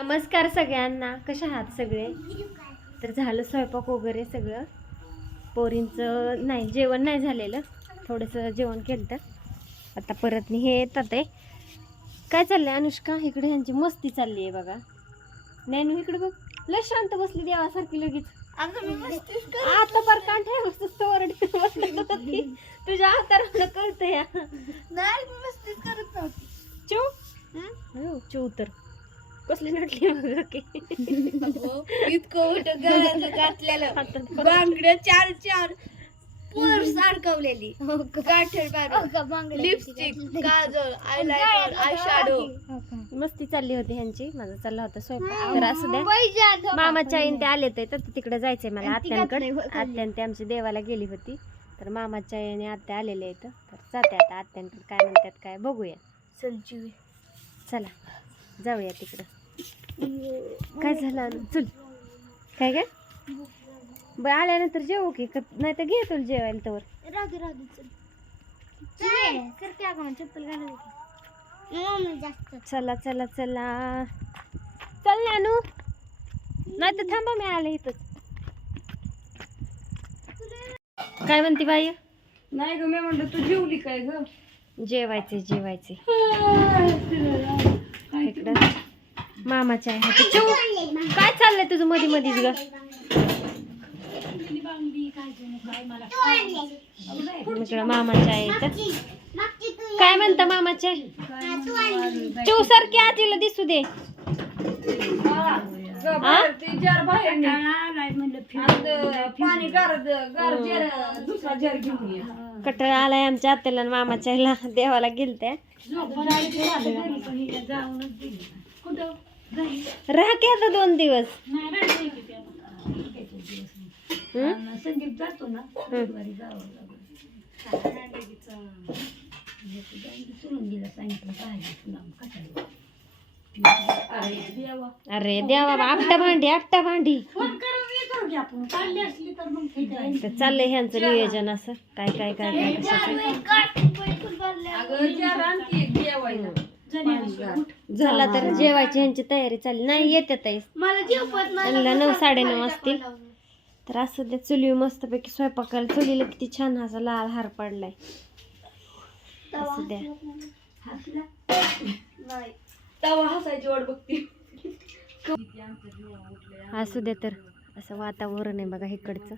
नमस्कार सगळ्यांना, कशा आहात सगळे? तर झालं स्वयंपाक वगैरे सगळं. पोरींचं नाही, जेवण नाही झालेलं, थोडंसं जेवण केलं. आता परत हे येतात आहे. काय चाललंय अनुष्का? इकडे ह्यांची मस्ती चालली आहे बघा. नैनू इकडे बघ, लय शांत बसली देवासारखी लगेच. आता पर कांठ्या ओरडते तुझ्या हाताला कळतंय या. चू तर कसली नटली बघ की. इतकं घातलेलं बांगड्या चार चार पूर सारखवलेली, लिपस्टिक, काजळ, आयलाइनर, आयशॅडो. मस्ती चालली होती ह्यांची. माझा चालला होता स्वयंपाक. तर असू द्या, मामाच्या आईन ते आले ते, तर तिकडे जायचंय मला आत्यांकडे. आत्यान ते आमची देवाला गेली होती, तर मामाच्या आईने आत्या आलेले आहेत. तर जाते आता आत्यांकडे, काय म्हणतात काय बघूया. चला जाऊया तिकडं. काय झालं चल. काय काय बरं, आल्यानंतर जेवू की नाही तर घे तुला जेवायला तर. चला चला चला चल नानू, नाही तर थांबा मी आले इथंच. काय म्हणते बाई? नाही ग, मी म्हणलं तू जेवली काय ग? जेवायचे जेवायचे. इकडं मामाच्या आहे. काय चाललंय तुझं मध्ये मधीच ग? इकडं मामाच्या आहे. काय म्हणता मामाच्या? चू सारखी आजीला दिसू दे. कटळा आलाय आमच्या आत्याला आणि मामाच्या आईला. देवाला गेलत्या. राहा की आता 2 दिवस. संदीप जातो ना अरे देवा, आपटा भांडी तर चाललंय ह्यांचं नियोजन असं. काय काय काय काय झाला तर जेवायची ह्यांची तयारी चालली. नाही येते ताई, 9 साडेनऊ असतील. तर असं द्या, चुली मस्तपैकी स्वयंपाकाला. चुलीला किती छान असा लाल हार पडलाय. असं द्या. असू दे. तर असं वातावरण आहे बघा इकडचं.